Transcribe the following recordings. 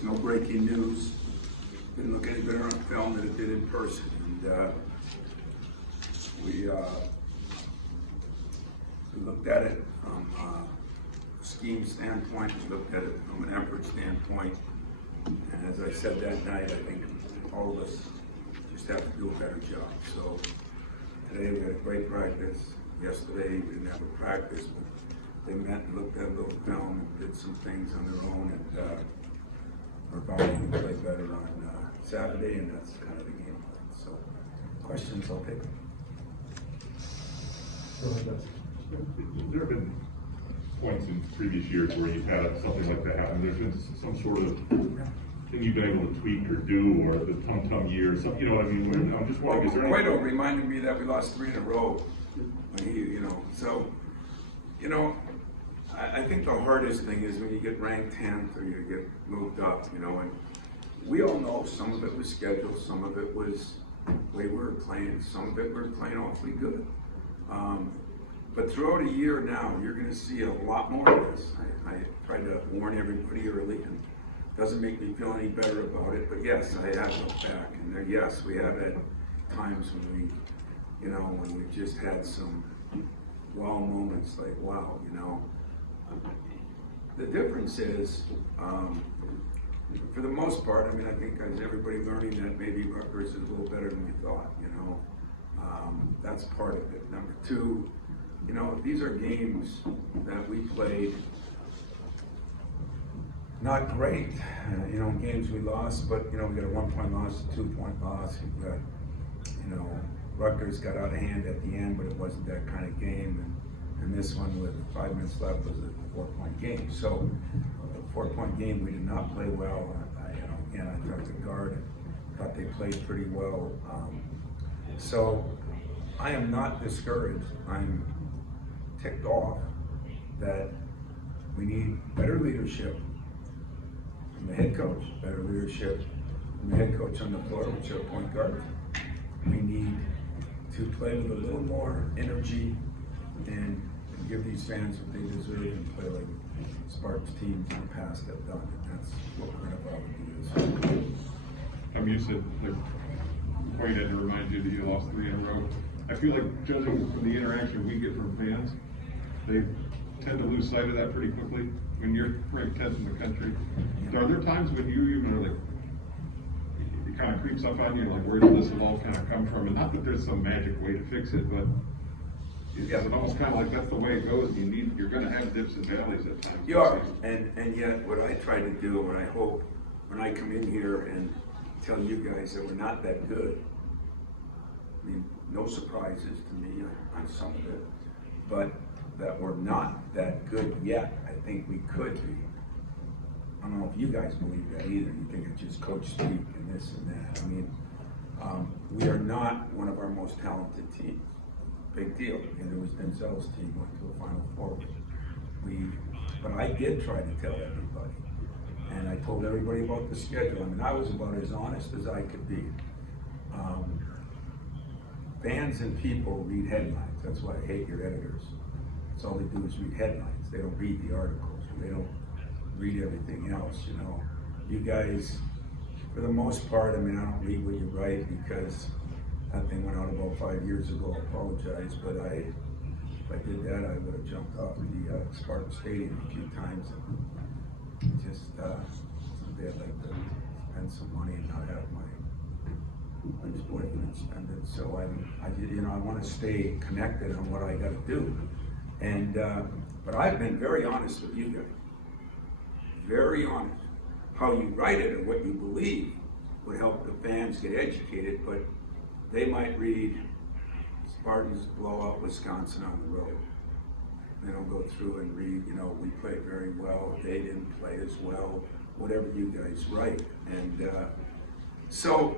course, no breaking news. Didn't look any better on film than it did in person. And we looked at it from a scheme standpoint, we looked at it from an effort standpoint. And as I said that night, I think all of us just have to do a better job. So today we had a great practice. Yesterday we didn't have a practice, but they met and looked at a little film and did some things on their own, and we're vowing to play better on Saturday, and that's kind of the game plan. So, questions, I'll take them. There have been points in previous years where you've had something like that happen. There's been some sort of thing you've been able to tweak or do, or the tum-tum year, or something, you know what I mean? I'm just wondering, is there Cueto reminded me that we lost 3 in a row. When he, so, I think the hardest thing is when you get ranked 10th or you get moved up, and we all know some of it was scheduled, some of it was the way we were playing, some of it we were playing awfully good. But throughout a year now, you're going to see a lot more of this. I tried to warn everybody early, and it doesn't make me feel any better about it, but yes, I have looked back, and yes, we have had times when when we've just had some wow moments, like wow, The difference is, for the most part, I think as everybody learning that maybe Rutgers is a little better than we thought, that's part of it. Number two, these are games that we played not great, games we lost, but we got a 1-point loss, a 2-point loss, we got, Rutgers got out of hand at the end, but it wasn't that kind of game, and this one with 5 minutes left was a 4-point game. So, a 4-point game, we did not play well. I thought the guard, thought they played pretty well. So, I am not discouraged. I'm ticked off that we need better leadership from the head coach, better leadership from the head coach on the floor, which are point guard. We need to play with a little more energy and give these fans what they deserve and play like Sparks teams in the past have done. And that's what we're going to probably do. You said, pointed to remind you that you lost 3 in a row. I feel like, judging from the interaction we get from fans, they tend to lose sight of that pretty quickly. When you're ranked 10th in the country, are there times when you even are like, it kind of creeps up on you, like, where does this all kind of come from? And not that there's some magic way to fix it, but it's almost kind of like that's the way it goes. You're going to have dips and valleys at times. You are, and yet what I try to do, and I hope when I come in here and tell you guys that we're not that good, no surprises to me on some of it, but that we're not that good yet. I think we could be. I don't know if you guys believe that either. You think it's just coach speak and this and that. We are not one of our most talented teams. Big deal. And it was Denzel's team went to a Final Four. But I did try to tell everybody. And I told everybody about the schedule. I was about as honest as I could be. Fans and people read headlines. That's why I hate your editors. That's all they do is read headlines. They don't read the articles. They don't read everything else, You guys, for the most part, I don't read what you write because that thing went out about 5 years ago. I apologize, but if I did that, I would have jumped off the Spartan Stadium a few times and just someday I'd like to spend some money and not have my ex-boyfriend spend it. So I want to stay connected on what I got to do. And but I've been very honest with you guys. Very honest. How you write it and what you believe would help the fans get educated, but they might read Spartans blow out Wisconsin on the road. They don't go through and read, we played very well, they didn't play as well, whatever you guys write. And so,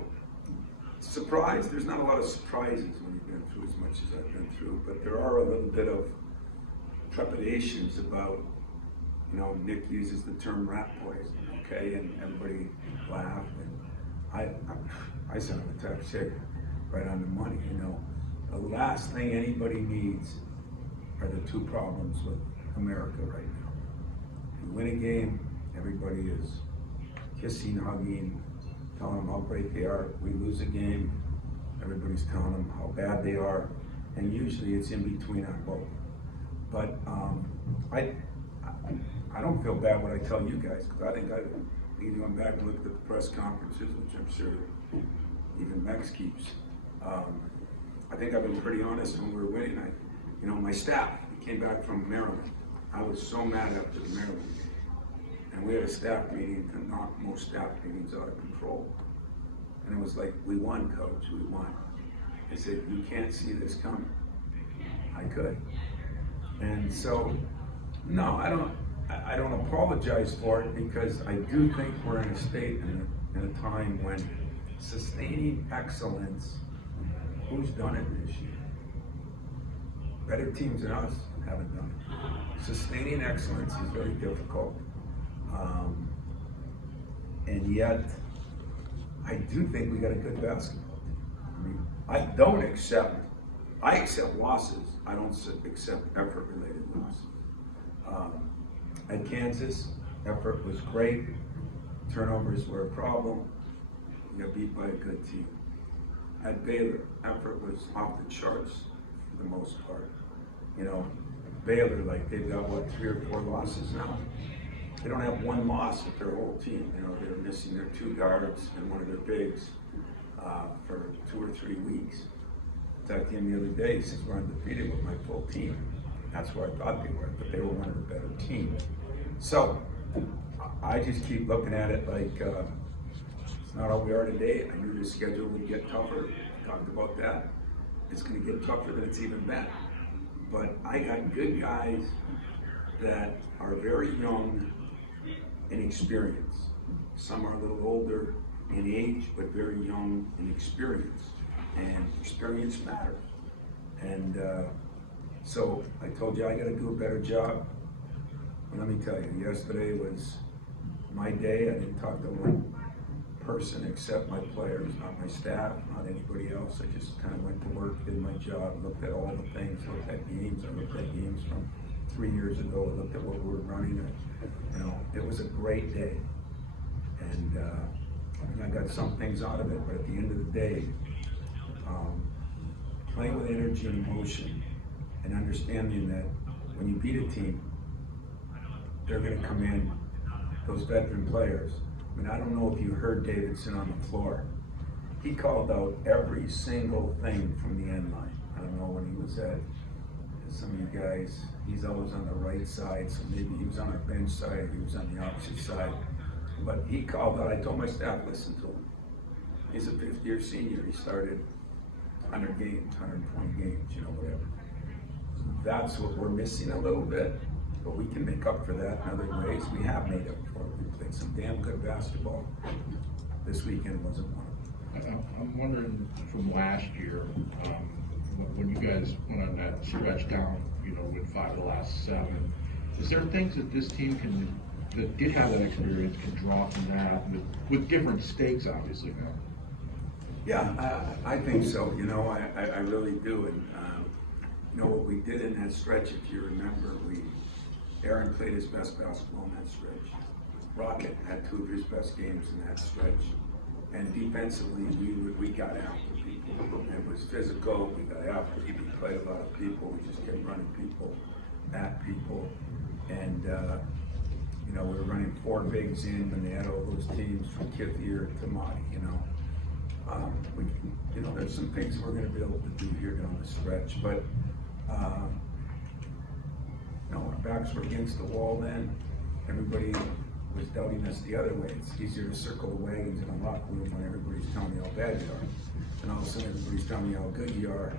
surprise, there's not a lot of surprises when you've been through as much as I've been through, but there are a little bit of trepidations about, Nick uses the term rat poison, okay, and everybody laughed, and I sent him a text, hey, right on the money, The last thing anybody needs are the 2 problems with America right now. You win a game, everybody is kissing, hugging, telling them how great they are. We lose a game, everybody's telling them how bad they are, and usually it's in between on both. But I don't feel bad when I tell you guys, because I think you went back and looked at the press conferences, which I'm sure even Mex keeps. I think I've been pretty honest when we were winning. My staff came back from Maryland. I was so mad after the Maryland game. And we had a staff meeting to knock most staff meetings out of control. And it was like, we won, coach, we won. I said, you can't see this coming. I could. And so, no, I don't apologize for it, because I do think we're in a state and in a time when sustaining excellence, who's done it this year? Better teams than us haven't done it. Sustaining excellence is very difficult. And yet, I do think we got a good basketball team. I accept losses. I don't accept effort-related losses. At Kansas, effort was great. Turnovers were a problem. We got beat by a good team. At Baylor, effort was off the charts for the most part. Baylor, they've got 3 or 4 losses now. They don't have one loss with their whole team. They're missing their 2 guards and one of their bigs for 2 or 3 weeks. In fact, the other day, since we're undefeated with my full team, that's where I thought they were, but they were one of the better teams. So I just keep looking at it like it's not all we are today. I knew the schedule would get tougher. I talked about that. It's going to get tougher than it's even been. But I got good guys that are very young in experience. Some are a little older in age, but very young in experience. And experience matters. And so I told you I got to do a better job. And let me tell you, yesterday was my day. I didn't talk to one person except my players, not my staff, not anybody else. I just kind of went to work, did my job, looked at all the things, looked at games. I looked at games from 3 years ago. I looked at what we were running. It was a great day. And I got some things out of it, but at the end of the day, playing with energy and emotion and understanding that when you beat a team, they're going to come in, those veteran players. I don't know if you heard Davidson on the floor. He called out every single thing from the end line. I don't know when he was at some of you guys, he's always on the right side, so maybe he was on our bench side, he was on the opposite side. But he called out, I told my staff, listen to him. He's a 5th-year senior. He started 100 games, 120 games, whatever. That's what we're missing a little bit, but we can make up for that in other ways. We have made up for it. We played some damn good basketball. This weekend wasn't one of them. I'm wondering from last year, when you guys went on that stretch down, with 5 of the last 7, is there things that this team that did have that experience can draw from that with different stakes, obviously now? Yeah, I think so. I really do. And what we did in that stretch, if you remember, Aaron played his best basketball in that stretch. Rocket had 2 of his best games in that stretch. And defensively, we got after people. It was physical. We got after people. We played a lot of people. We just kept running people at people. And we were running 4 bigs in when they had all those teams from Kithier to Madi. There's some things we're going to be able to do here down the stretch, but our backs were against the wall then. Everybody was doubting us the other way. It's easier to circle the wagons in a locker room when everybody's telling you how bad you are. And all of a sudden everybody's telling you how good you are.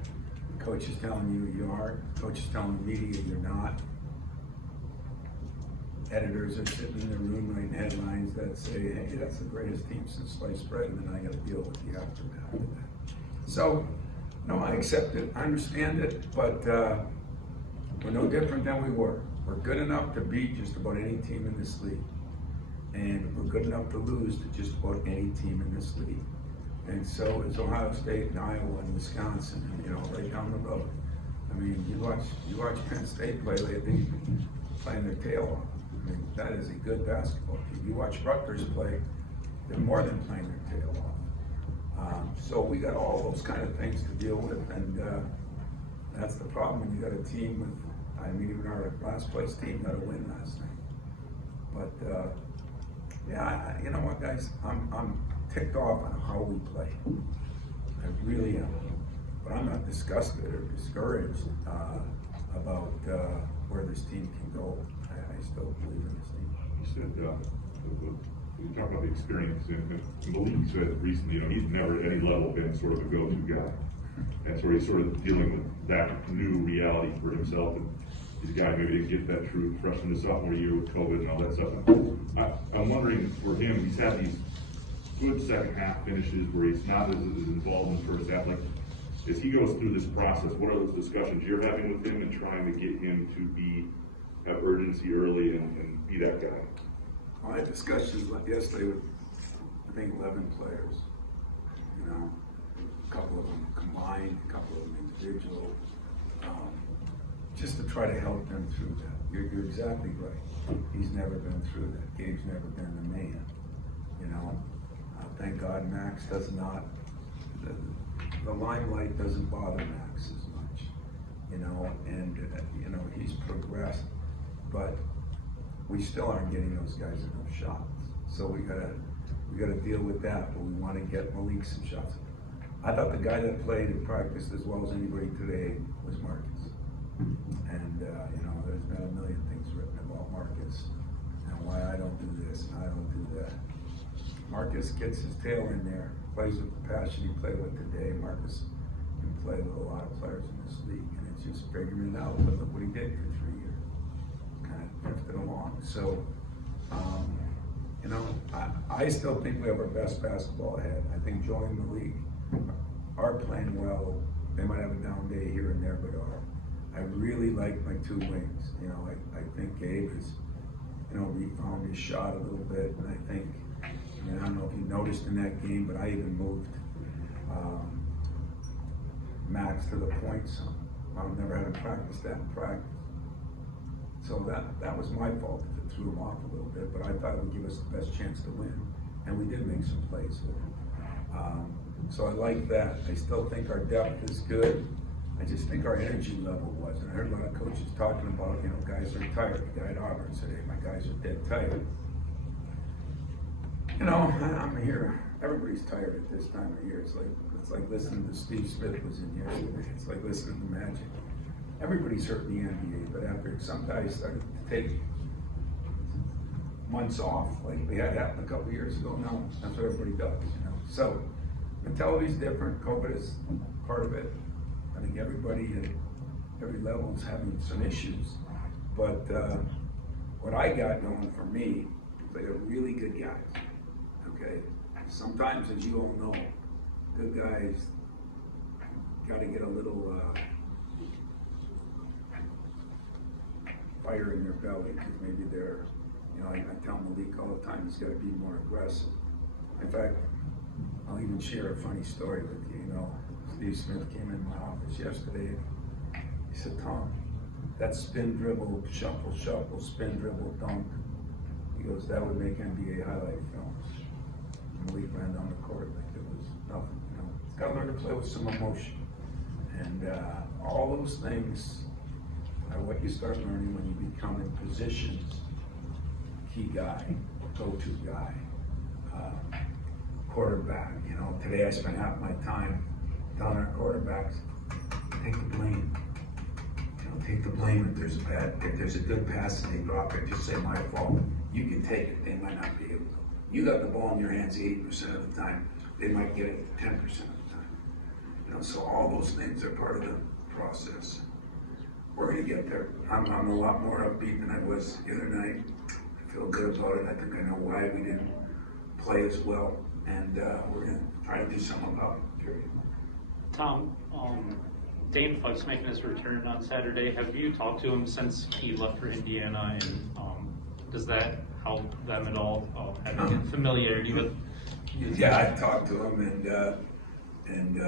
Coach is telling you are. Coach is telling the media you're not. Editors are sitting in their room writing headlines that say, hey, that's the greatest team since sliced bread, and then I got to deal with the aftermath of that. So, no, I accept it, I understand it, but we're no different than we were. We're good enough to beat just about any team in this league. And we're good enough to lose to just about any team in this league. And so is Ohio State and Iowa and Wisconsin, right down the road. You watch Penn State play lately, playing their tail off. That is a good basketball team. You watch Rutgers play, they're more than playing their tail off. So we got all those kind of things to deal with, and that's the problem when you got a team with, I mean, even our last place team got a win last night. But yeah, you know what, guys, I'm ticked off on how we play. I really am. But I'm not disgusted or discouraged about where this team can go. I still believe in this team. You said, you talk about the experience, and Malik said recently, he's never at any level been sort of a go-to guy. And so he's sort of dealing with that new reality for himself. And he's a guy maybe didn't get that true freshman to sophomore year with COVID and all that stuff. I'm wondering for him, he's had these good second half finishes where he's not as involved in the first half. Like, as he goes through this process, what are those discussions you're having with him and trying to get him to have urgency early and be that guy? I had discussions like yesterday with, I think, 11 players. A couple of them combined, a couple of them individual, just to try to help them through that. You're exactly right. He's never been through that. Gabe's never been the man. Thank God Max does not. The limelight doesn't bother Max as much, and he's progressed, but we still aren't getting those guys enough shots. So we gotta deal with that, but we want to get Malik some shots. I thought the guy that played and practiced as well as anybody today was Marcus. And there's been a million things written about Marcus and why I don't do this and I don't do that. Marcus gets his tail in there, plays with the passion he played with today. Marcus can play with a lot of players in this league, and it's just figuring it out. But look what he did for 3 years. Kind of drifted along. So, I still think we have our best basketball ahead. I think Joey and Malik are playing well. They might have a down day here and there, but are. I really like my two wings. I think Gabe has, refound his shot a little bit, and I think, I don't know if you noticed in that game, but I even moved Max to the point some. I've never had him practice that in practice. So that was my fault if it threw him off a little bit, but I thought it would give us the best chance to win. And we did make some plays with him. So I like that. I still think our depth is good. I just think our energy level was. And I heard a lot of coaches talking about, guys are tired. The guy at Auburn said, hey, my guys are dead tired. I'm here. Everybody's tired at this time of year. It's like listening to Steve Smith was in yesterday. It's like listening to Magic. Everybody's hurt in the NBA, but after some guys started to take months off, like we had happen a couple years ago, no, that's what everybody does, So mentality's different. COVID is part of it. I think everybody at every level is having some issues. But what I got going for me is they got really good guys. Okay, sometimes, as you all know, good guys got to get a little fire in their belly because maybe they're, I tell Malik all the time he's got to be more aggressive. In fact, I'll even share a funny story with you. Steve Smith came in my office yesterday. He said, Tom, that spin dribble, shuffle, spin dribble, dunk. He goes, that would make NBA highlight films. Malik ran down the court like it was nothing, He's got to learn to play with some emotion. And all those things are what you start learning when you become in positions, key guy, go-to guy, quarterback. Today I spent half my time telling our quarterbacks, take the blame. Take the blame if there's a good pass and they drop it, just say my fault. You can take it, they might not be able to. You got the ball in your hands 80% of the time, they might get it 10% of the time. So all those things are part of the process. We're gonna get there. I'm a lot more upbeat than I was the other night. I feel good about it. I think I know why we didn't play as well, and we're gonna try to do something about it, period. Tom, Dane Fudge's making his return on Saturday. Have you talked to him since he left for Indiana, and does that help them at all, having familiarity with? Yeah, I talked to him, and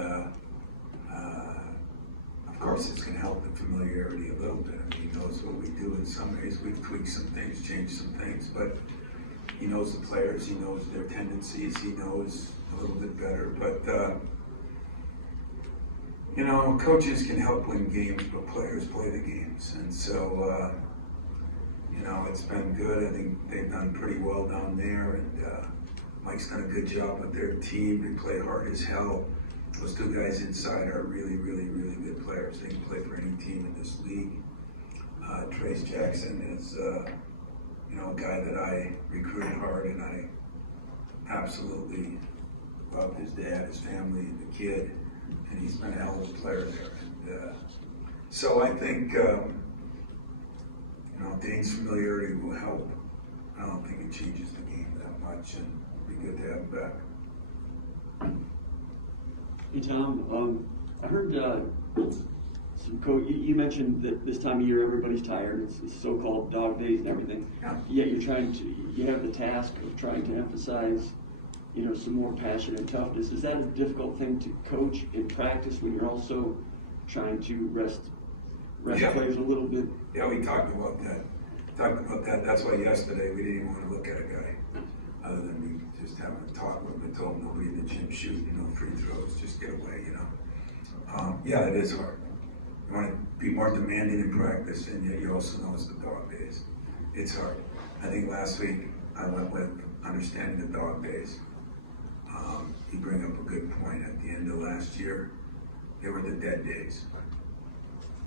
of course it's going to help the familiarity a little bit. I mean, he knows what we do in some ways. We've tweaked some things, changed some things, but he knows the players, he knows their tendencies, he knows a little bit better. But, you know, coaches can help win games, but players play the games. And so, you know, it's been good. I think they've done pretty well down there. And Mike's done a good job with their team. They play hard as hell. Those two guys inside are really, really, really good players. They can play for any team in this league. Trace Jackson is, you know, a guy that I recruited hard, and I absolutely loved his dad, his family, and the kid, and he's been a hell of a player there. And so I think, you know, Dane's familiarity will help. I don't think it changes the game that much, and it'd be good to have him back. Hey Tom, I heard some you mentioned that this time of year everybody's tired. It's so-called dog days and everything. Yeah. Yet you have the task of trying to emphasize, you know, some more passion and toughness. Is that a difficult thing to coach in practice when you're also trying to rest Yeah. players a little bit? Yeah, we talked about that. That's why yesterday we didn't even want to look at a guy, other than we just having a talk with him. I told him nobody in the gym shoot, you know, free throws, just get away, you know. Yeah, it is hard. You want to be more demanding in practice, and yet you also know it's the dog days. It's hard. I think last week I went with understanding the dog days. You bring up a good point. At the end of last year, they were the dead days,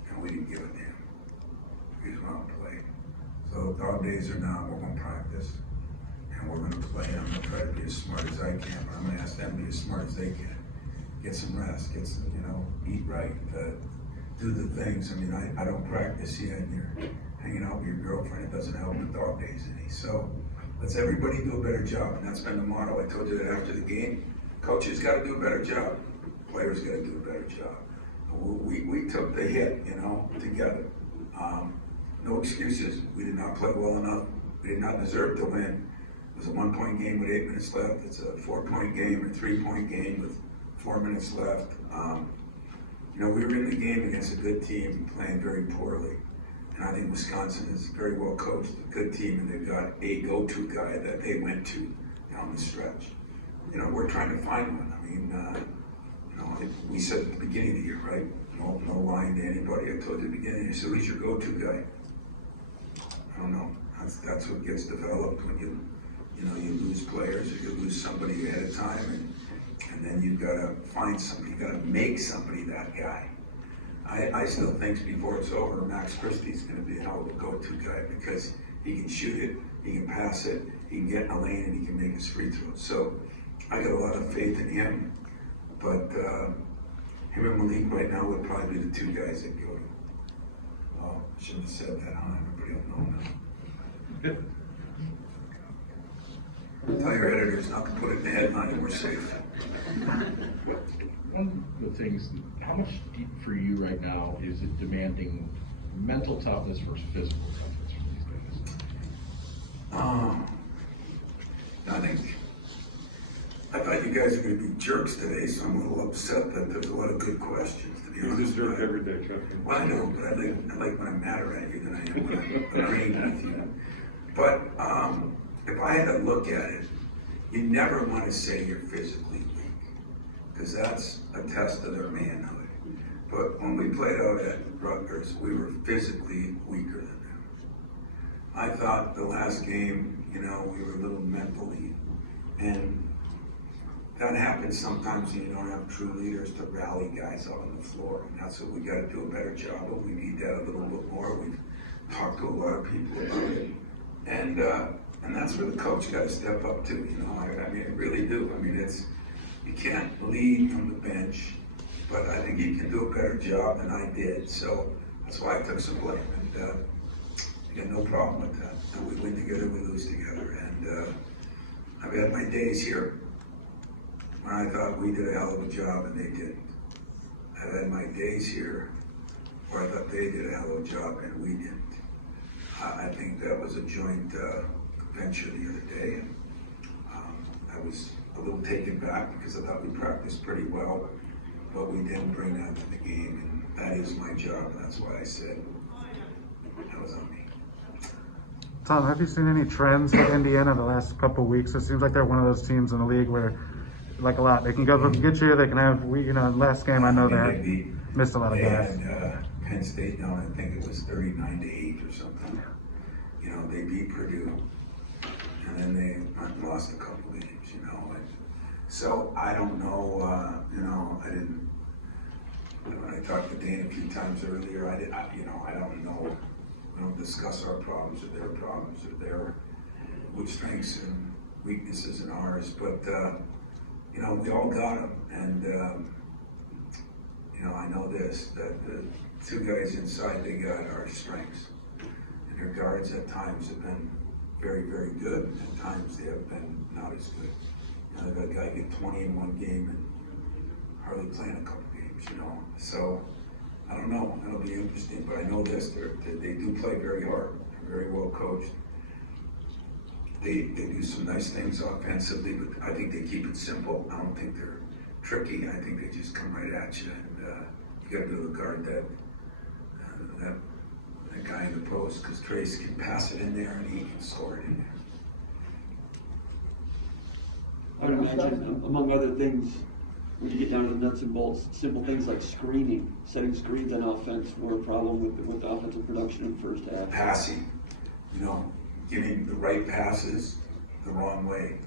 and we didn't give a damn. We just want to play. So dog days are now. We're going to practice, and we're going to play. I'm going to try to be as smart as I can, but I'm going to ask them to be as smart as they can. Get some rest. Get some, you know, eat right. Do the things. I mean, I don't practice yet, and you're hanging out with your girlfriend. It doesn't help with dog days any. So let's everybody do a better job, and that's been the motto. I told you that after the game. Coaches got to do a better job. Players got to do a better job. We took the hit, you know, together. No excuses. We did not play well enough. We did not deserve to win. It was a 1-point game with 8 minutes left. It's a 4-point game or 3-point game with 4 minutes left. You know, we were in the game against a good team playing very poorly. And I think Wisconsin is very well coached, a good team, and they've got a go-to guy that they went to down the stretch. You know, we're trying to find one. I mean, you know, we said at the beginning of the year, right? No lying to anybody. I told you at the beginning, I said, who's your go-to guy? I don't know. That's what gets developed when you lose players, or you lose somebody ahead of time, and then you've got to find somebody. You've got to make somebody that guy. I still think before it's over, Max Christie's going to be a hell of a go-to guy, because he can shoot it, he can pass it, he can get in a lane, and he can make his free throws. So I got a lot of faith in him, but him and Malik right now would probably be the two guys that go to. Oh, shouldn't have said that, huh? Everybody will know now. Tell your editors not to put it in the headline, and we're safe. One of the things, how much for you right now is it demanding mental toughness versus physical toughness for these guys? I thought you guys were going to be jerks today, so I'm a little upset that there's a lot of good questions, to be He's honest. a jerk every day, Chuck. Well, I know, but I like when I'm madder at you than I am when I'm agreeing with you. But if I had to look at it, you never want to say you're physically weak, because that's a test of their manhood. But when we played out at Rutgers, we were physically weaker than them. I thought the last game, you know, we were a little mentally, and that happens sometimes when you don't have true leaders to rally guys out on the floor, and that's what we got to do a better job of. We need that a little bit more. We've talked to a lot of people about it, and that's where the coach got to step up too. You know, I mean, I really do. I mean, you can't lead from the bench, but I think he can do a better job than I did. So that's why I took some blame, and I got no problem with that. And we win together, we lose together, and I've had my days here when I thought we did a hell of a job and they didn't. I've had my days here where I thought they did a hell of a job and we didn't. I think that was a joint venture the other day, and I was a little taken back because I thought we practiced pretty well, but we didn't bring that to the game, and that is my job, and that's why I said that was on me. Tom, have you seen any trends with Indiana the last couple of weeks? It seems like they're one of those teams in the league where, like a lot, they can go get you. They can have last game I know they had missed a lot of They guys. had Penn State down, I think it was 39-8 or something. You know, they beat Purdue, and then they lost a couple games. You know, and so I don't know. You know, I didn't. When I talked to Dane a few times earlier, I don't know. We don't discuss our problems or their problems or their strengths and weaknesses and ours, but you know, we all got them, and you know, I know this, that the two guys inside they got our strengths, and their guards at times have been very, very good, and at times they have been not as good. You know, they've got a guy get 20 in one game and hardly playing a couple games, you know. So I don't know. It'll be interesting, but I know this: they do play very hard. They're very well coached. They do some nice things offensively, but I think they keep it simple. I don't think they're tricky. I think they just come right at you, and you got to be able to guard that guy in the post, because Trace can pass it in there and he can score it in there. I would imagine, among other things, when you get down to the nuts and bolts, simple things like screening, setting screens on offense were a problem with the offensive production in the first half. Passing, you know, giving the right passes the wrong way.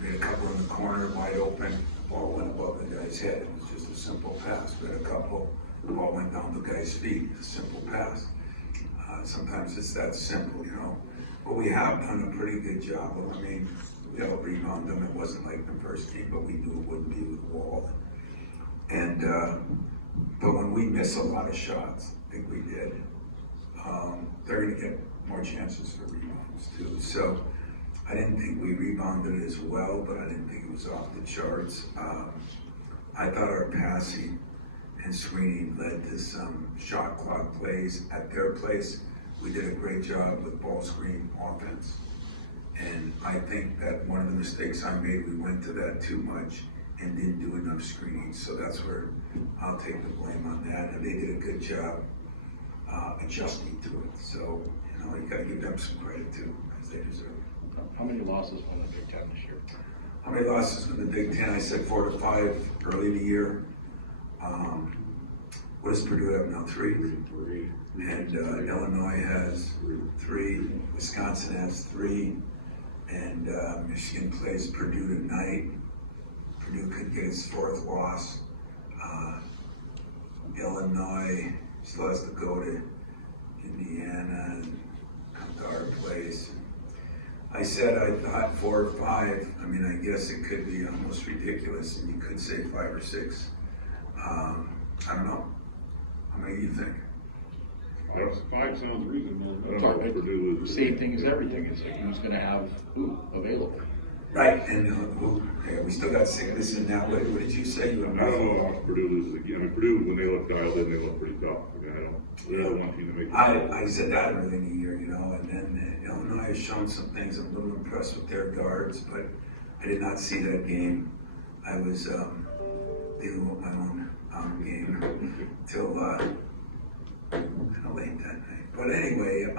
We had a couple in the corner, wide open, the ball went above the guy's head. It was just a simple pass. We had a couple, the ball went down the guy's feet, a simple pass. Sometimes it's that simple, you know. But we have done a pretty good job. I mean, we all rebound them. It wasn't like the first game, but we knew it wouldn't be with Wall. And but when we miss a lot of shots, I think we did, they're going to get more chances for rebounds too. So I didn't think we rebounded as well, but I didn't think it was off the charts. I thought our passing and screening led to some shot clock plays at their place. We did a great job with ball screen offense. And I think that one of the mistakes I made, we went to that too much and didn't do enough screening. So that's where I'll take the blame on that. And they did a good job adjusting to it. So, you know, you gotta give them some credit too, as they deserve it. How many losses won the Big Ten this year? How many losses in the Big Ten? I said 4 to 5 early in the year. What does Purdue have now? 3. And Illinois has 3. Wisconsin has 3. And Michigan plays Purdue tonight. Purdue could get its 4th loss. Illinois still has to go to Indiana and come to our place. I said I thought 4 or 5. I mean, I guess it could be almost ridiculous, and you could say 5 or 6. I don't know. How many do you think? 5 sounds reasonable. I don't know what Purdue is. Same thing as everything. It's like who's going to have who available. Right, and we still got sickness in that. What did you say? You I don't know if Purdue loses again. I mean, Purdue, when they look dialed in, they look pretty tough. I mean, they're the one team to make it. I said that early in the year, you know, and then Illinois has shown some things. I'm a little impressed with their guards, but I did not see that game. I was dealing with my own game till kind of late that night. But anyway,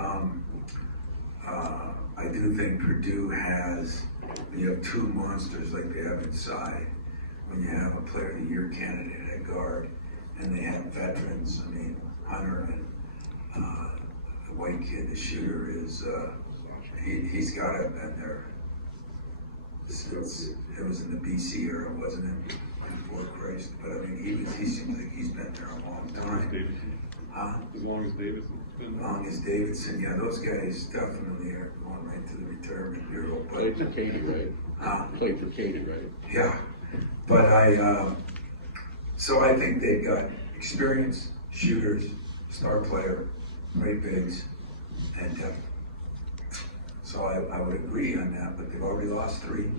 I do think Purdue has, when you have 2 monsters like they have inside, when you have a player of the year candidate at guard, and they have veterans. I mean, Hunter and the white kid, the shooter, is he's got it in there. It was in the BC era, wasn't it? Before Christ, but I mean, he seems like he's been there a long time. As long as Davidson's been As there. long as Davidson, yeah, those guys definitely are going right to the retirement bureau. Played for Katie, right? Played for Katie, right? Yeah, but so I think they've got experience, shooters, star player, great bigs, and depth. So I would agree on that, but they've already lost 3.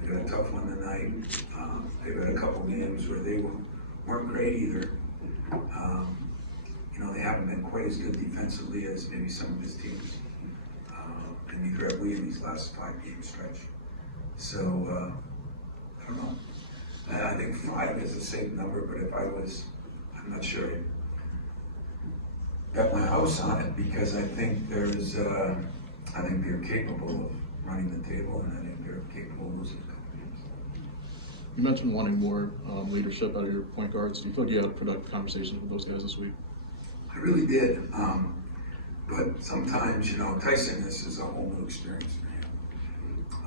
They got a tough one tonight. They've had a couple games where they weren't great either. You know, they haven't been quite as good defensively as maybe some of his teams. And neither have we in these last 5-game stretch. So, I don't know. I think 5 is a safe number, but if I was, I'm not sure. bet my house on it because I think there's, I think they're capable of running the table, and I think they're capable of losing a couple games. You mentioned wanting more leadership out of your point guards. Do you feel like you had productive conversations with those guys this week? I really did. But sometimes, you know, Tyson, this is a whole new experience for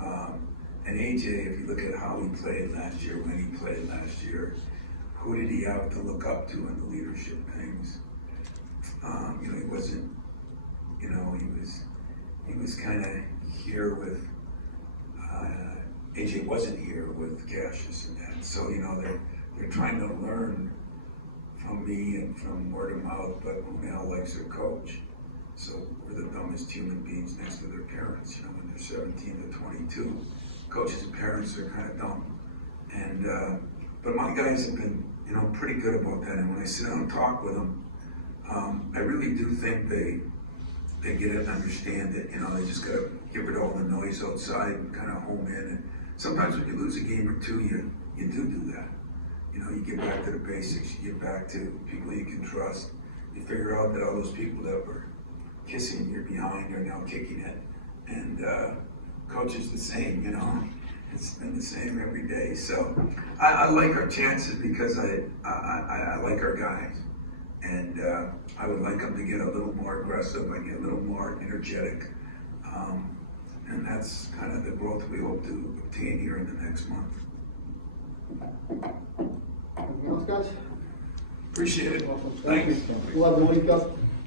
him. And AJ, if you look at how he played last year, when he played last year, who did he have to look up to in the leadership things? You know, he wasn't, you know, he was kind of here with, AJ wasn't here with Cassius and that. So, you know, they're trying to learn from me and from word of mouth, but who now likes their coach? So we're the dumbest human beings next to their parents, you know, when they're 17 to 22. Coaches and parents are kind of dumb. And, but my guys have been, you know, pretty good about that. And when I sit down and talk with them, I really do think they get it and understand it. You know, they just gotta get rid of all the noise outside and kind of home in. And sometimes when you lose a game or two, you do that. You know, you get back to the basics, you get back to people you can trust. You figure out that all those people that were kissing your behind are now kicking it. And coach is the same, you know. It's been the same every day. So I like our chances because I like our guys. And I would like them to get a little more aggressive and get a little more energetic. And that's kind of the growth we hope to obtain here in the next month. Anything else, guys? Appreciate it. Thank you. Thanks. We'll have the week up.